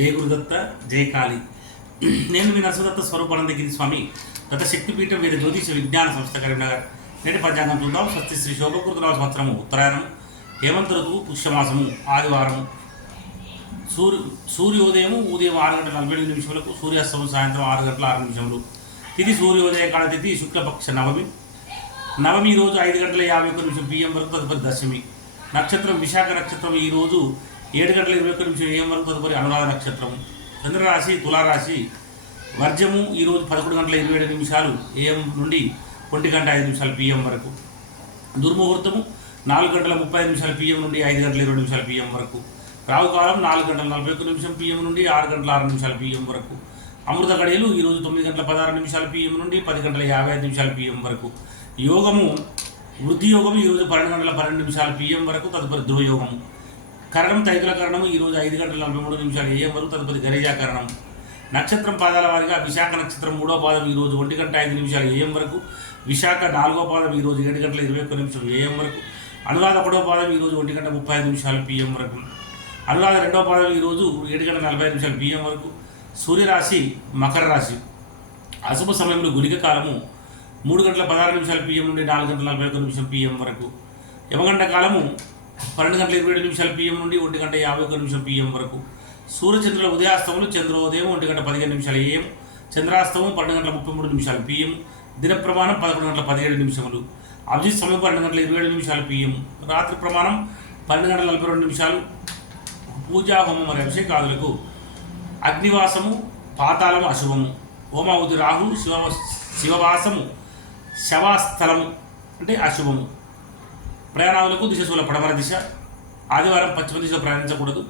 జయ గురుదత్త జయ కాళీ. నేను మీ నరసింహదత్త స్వరూపానందగిరి స్వామి. గత శక్తిపీఠం వేద జ్యోతిష విజ్ఞాన సంస్థ కరీంనగర్. నేటి పంచాంగం చూద్దాం. స్వస్తి శ్రీ శోభకృతనామ సంవత్సరము ఉత్తరాయణం, హేమంత ఋతువు, పుష్యమాసము, ఆదివారము. సూర్యోదయము ఉదయం 6:45 సూర్యాస్తమం సాయంత్రం 6:06. తిథి సూర్యోదయ కాల తిథి శుక్లపక్ష నవమి. నవమి ఈరోజు 5:51 PM వరకు, తదుపరి దశమి. నక్షత్రం విశాఖ నక్షత్రం ఈరోజు 7:21 AM వరకు, తదుపరి అనురాధ నక్షత్రం. చంద్రరాశి తులారాశి. వర్జము ఈరోజు 11:27 AM నుండి 1:05 PM వరకు. దుర్ముహూర్తము 4:35 PM నుండి 5:20 PM వరకు. రావుకాలం 4:41 PM నుండి 6:06 PM వరకు. అమృత గడియలు ఈరోజు 9:16 PM నుండి 10:55 PM వరకు. యోగము వృద్ధి యోగము ఈరోజు 12:12 PM వరకు, తదుపరి ధ్రువయోగము. కరణం తైతుల కరణము ఈరోజు 5:43 AM వరకు, తదుపరి గరిజాకరణం. నక్షత్రం పాదాల వారిగా విశాఖ నక్షత్రం 3వ పాదం ఈరోజు 1:05 AM వరకు. విశాఖ 4వ పాదం ఈరోజు 7:21 AM వరకు. అనురాధ 1వ పాదం ఈరోజు 1:35 PM వరకు. అనురాధ 2వ పాదం ఈరోజు 7:45 PM వరకు. సూర్యరాశి మకర రాశి. అశుభ సమయంలో గుళిక కాలము 3:16 PM నుండి 4:41 PM వరకు. యమగంట కాలము 12:27 PM నుండి 1:51 PM వరకు. సూర్యచంద్రుల ఉదయాస్తములు చంద్రోదయం 1:15 AM, చంద్రాస్తమం 12:33 PM, దిన ప్రమాణం 11:17. అభిజిత్ సమయం 12:27 PM, రాత్రి ప్రమాణం 12:42. పూజా హోమం మరియు అభిషేకాదులకు అగ్నివాసము పాతాళము అశుభము. హోమావతి రాహు శివవాసము శవాస్థలము అంటే అశుభము. ప్రయాణాలకు దిశశూల పడమర దిశ. ఆదివారం పశ్చిమ దిశ ప్రయాణించకూడదు.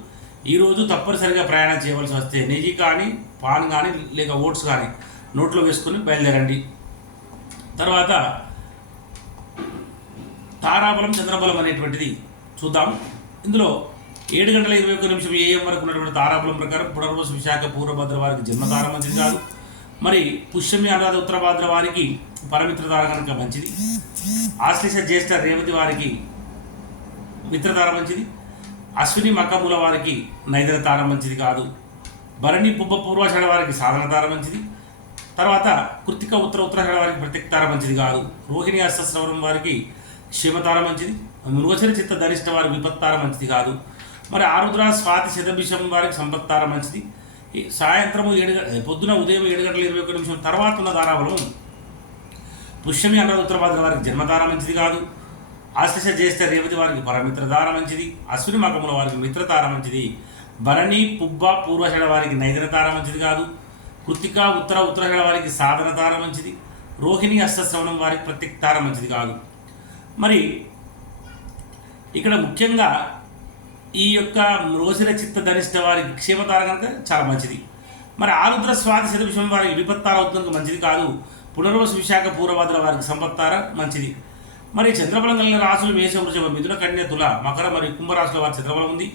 ఈరోజు తప్పనిసరిగా ప్రయాణం చేయవలసి వస్తే నెయ్యి కానీ, పాన్ కానీ, లేక ఓట్స్ కానీ నోట్లో వేసుకొని బయలుదేరండి. తర్వాత తారాబలం చంద్రబలం అనేటువంటిది చూద్దాం. ఇందులో 7:21 AM వరకు ఉన్నటువంటి తారాబలం ప్రకారం పునర్వసు విశాఖ పూర్వభద్ర వారికి జన్మతార మంచిది కాదు. మరి పుష్యమి అనురాధ ఉత్తరభద్ర వారికి పరమిత్రతార కనుక మంచిది. ఆశ్లేష జ్యేష్ఠ రేవతి వారికి మిత్రతార మంచిది. అశ్విని మకముల వారికి నైదన తార మంచిది కాదు. భరణి పుబ్బ పూర్వాషాఢ వారికి సాధన తార మంచిది. తర్వాత కృతిక ఉత్తరాషాఢ వారికి ప్రత్యేక తార మంచిది కాదు. రోహిణి అష్టశ్రవణం వారికి క్షేమతార మంచిది. మృగశిర చిత్త ధనిష్ట వారికి విపత్తార మంచిది కాదు. మరి ఆరుద్ర స్వాతి శతభిషం వారికి సంపత్తార మంచిది. సాయంత్రము పొద్దున ఉదయం 7:21 తర్వాత ఉన్న తారాబలం పుష్యమి అనురాధ ఉత్తరభద్ర వారికి జన్మతార మంచిది కాదు. ఆశ్లేష జ్యేష్ఠ రేవతి వారికి పరమిత్రతార మంచిది. అశ్విని మకముల వారికి మిత్రతార మంచిది. భరణి పుబ్బ పూర్వషాఢ వారికి నైదనతార మంచిది కాదు. కృతిక ఉత్తరాషాఢ వారికి సాధన తార మంచిది. రోహిణి అష్టశ్రవణం వారికి ప్రత్యేక తార మంచిది కాదు. మరి ఇక్కడ ముఖ్యంగా ఈ యొక్క రోషిర చిత్త ధనిష్ట వారికి క్షేమతార కనుక చాలా మంచిది. మరి ఆరుద్ర స్వాతి శతభిషం వారికి విపత్తార అవుతుంది మంచిది కాదు. పునర్వసు విశాఖ పూర్వభద్ర వారికి సంపత్తార మంచిది. మరి చంద్రబలం కలిగిన రాశులు మేష, వృషభ, మిథున, కన్య, తుల, మకర మరియు కుంభరాశుల వారి చంద్రబలం ఉంది.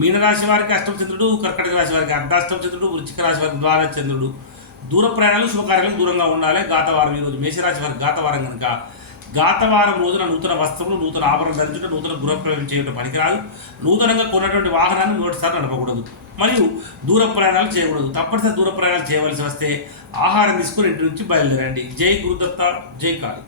మీనరాశి వారికి అష్టమ చంద్రుడు, కర్కటక రాశి వారికి అర్ధాష్టమ చంద్రుడు, వృశ్చిక రాశి వారికి ద్వాదశ చంద్రుడు. దూర ప్రయాణాలు శుభకార్యాలకు దూరంగా ఉండాలి. గాతవారం ఈరోజు మేషరాశి వారికి గాతవారం కనుక గాతవారం రోజున నూతన వస్త్రములు, నూతన ఆభరణం ధరించడం, నూతన గృహప్రవేశం చేయడం పనికిరాదు. నూతనంగా కొన్నటువంటి వాహనాన్ని మొదటిసారి నడపకూడదు. మరియు దూర ప్రయాణాలు చేయకూడదు. తప్పనిసరి దూర ప్రయాణాలు చేయవలసి వస్తే ఆహారం తీసుకుని ఇంటి నుంచి బయలుదేరండి. జై గురుదత్త జై కాళీ.